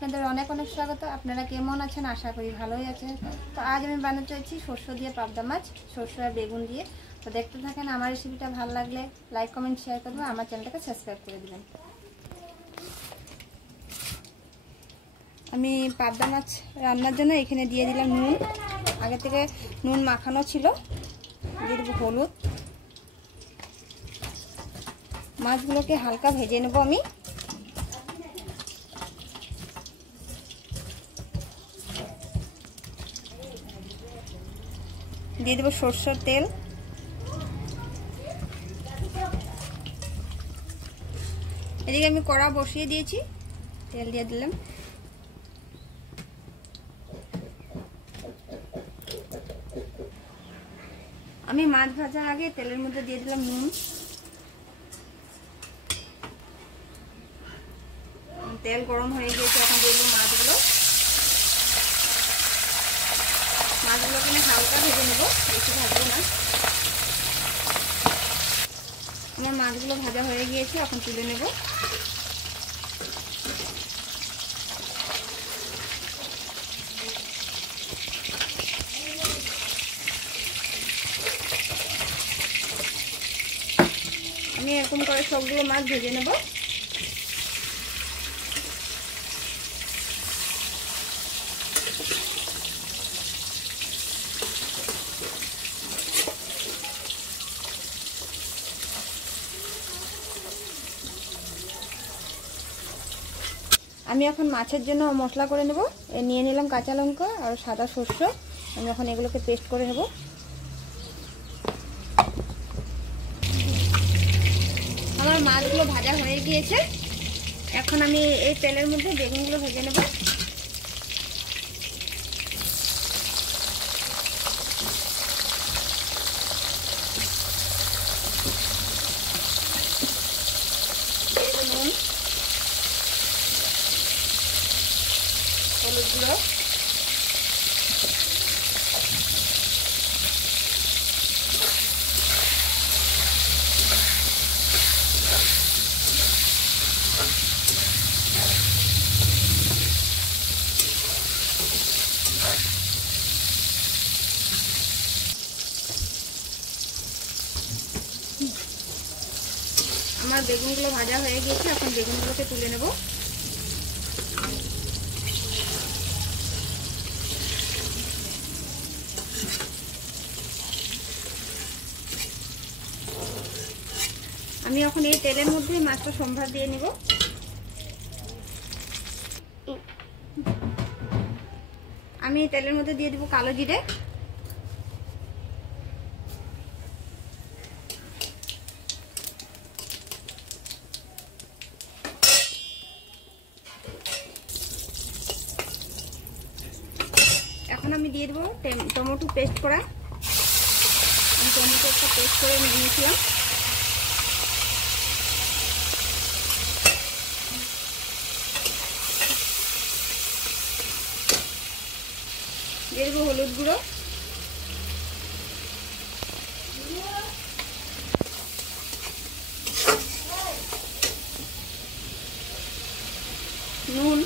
আপনাদের অনেক অনেক স্বাগত। আপনারা কেমন আছেন? আশা করি ভালোই আছেন। তো আজ আমি বানাতে চাইছি শস্য দিয়ে পাবদা মাছ, শস্য আর বেগুন দিয়ে। তো দেখতে থাকেন। আমার রেসিপিটা ভালো লাগলে লাইক কমেন্ট শেয়ার করবেন, আমার চ্যানেলটাকে সাবস্ক্রাইব করে দেবেন। আমি পাবদা মাছ রান্নার জন্য এখানে দিয়ে দিলাম নুন। আগে থেকে নুন মাখানো ছিল। দিয়ে দেবো হলুদ। মাছগুলোকে হালকা ভেজে নেব আমি। দিয়ে দেবো সরষের তেল। এদিকে আমি কড়া বসিয়ে দিয়েছি, তেল দিয়ে দিলাম। আমি মাছ ভাজার আগে তেলের মধ্যে দিয়ে দিলাম নুন। তেল গরম হয়ে গিয়েছে, এখন দিয়ে দেবো মাছগুলো। মাছগুলোকে আমি হালকা ভেজে নেব, বেশি ভাজবো না। আমার মাছগুলো ভাজা হয়ে গিয়েছে, এখন তুলে নেব। আমি এরকম করে সবগুলো মাছ ভেজে নেব। আমি এখন মাছের জন্য মশলা করে নেব। নিয়ে নিলাম কাঁচা লঙ্কা আর সাদা সরষে। আমি এখন এগুলোকে পেস্ট করে নেব। আমার মাছগুলো ভাজা হয়ে গিয়েছে, এখন আমি এই তেলের মধ্যে বেগুনগুলো ভেজে নেব। নুন, হলুদ গুঁড়ো, আমার বেগুনগুলো ভাজা হয়ে গিয়েছে, এখন বেগুনগুলোকে তুলে নেব। আমি এখন এই তেলের মধ্যে মাছটা সম্ভার দিয়ে নিব। আমি তেলের মধ্যে দিয়ে দিব কালো জিরে, এখন আমি দিয়ে দেবো টমেটো পেস্ট করা। আমি টমেটো একটা পেস্ট করে নিয়েছিলাম। দিয়ে দেবো হলুদ গুঁড়ো, নুন,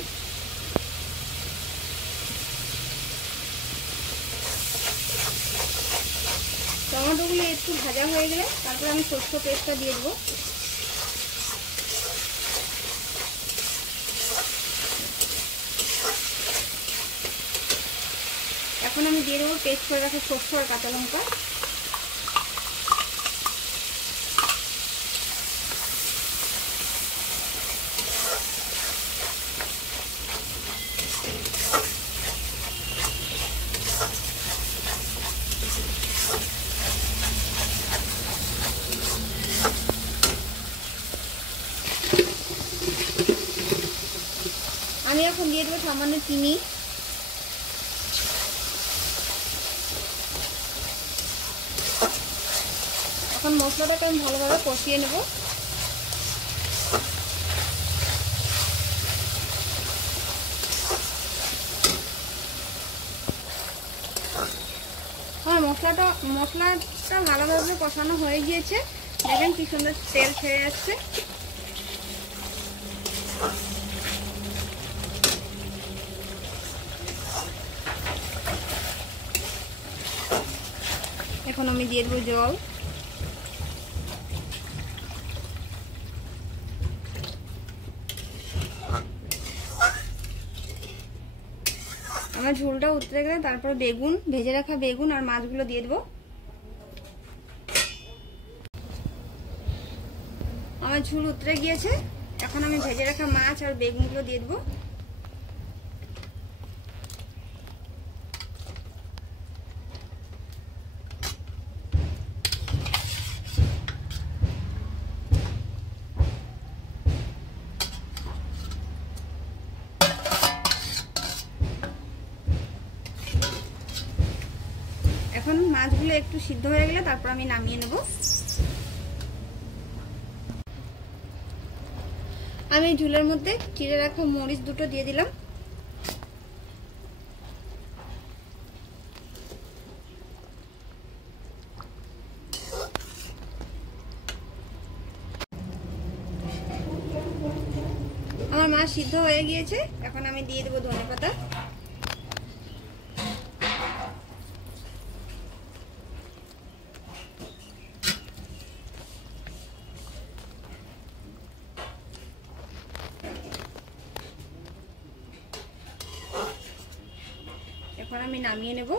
টমেটোগুলো একটু ভাজা হয়ে গেলে তারপর আমি সরষে পেস্টটা দিয়ে দেবো। এখন আমি দিয়ে দেবো পেস্ট করে রাখা সরষে আর কাঁচা লঙ্কা। আমি এখন দিয়ে দেবো সামান্য চিনি। এখন মশলাটাকে আমি ভালোভাবে কষিয়ে নেব। হ্যাঁ, মশলাটা ভালোভাবে কষানো হয়ে গিয়েছে। দেখেন কি সুন্দর তেল ছেড়ে যাচ্ছে। এখন আমি দিয়ে দেবো জল। আমার ঝোলটা উতরে গেলে তারপরে বেগুন, ভেজে রাখা বেগুন আর মাছগুলো দিয়ে দেবো। আমার ঝোল উতরে গিয়েছে, এখন আমি ভেজে রাখা মাছ আর বেগুনগুলো দিয়ে দেবো। এখন মাছগুলো একটু সিদ্ধ হয়ে গেলে তারপর আমি নামিয়ে নেব। আমি ঝোলের মধ্যে চিড়ে রাখা মরিচ দুটো দিয়ে দিলাম। আমার মাছ সিদ্ধ হয়ে গিয়েছে, এখন আমি দিয়ে দেবো ধনেপাতা। এখন আমি নামিয়ে নেব।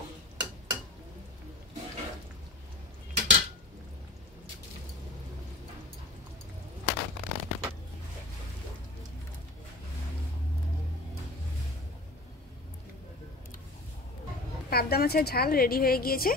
পাবদা মাছের ঝাল রেডি হয়ে গিয়েছে।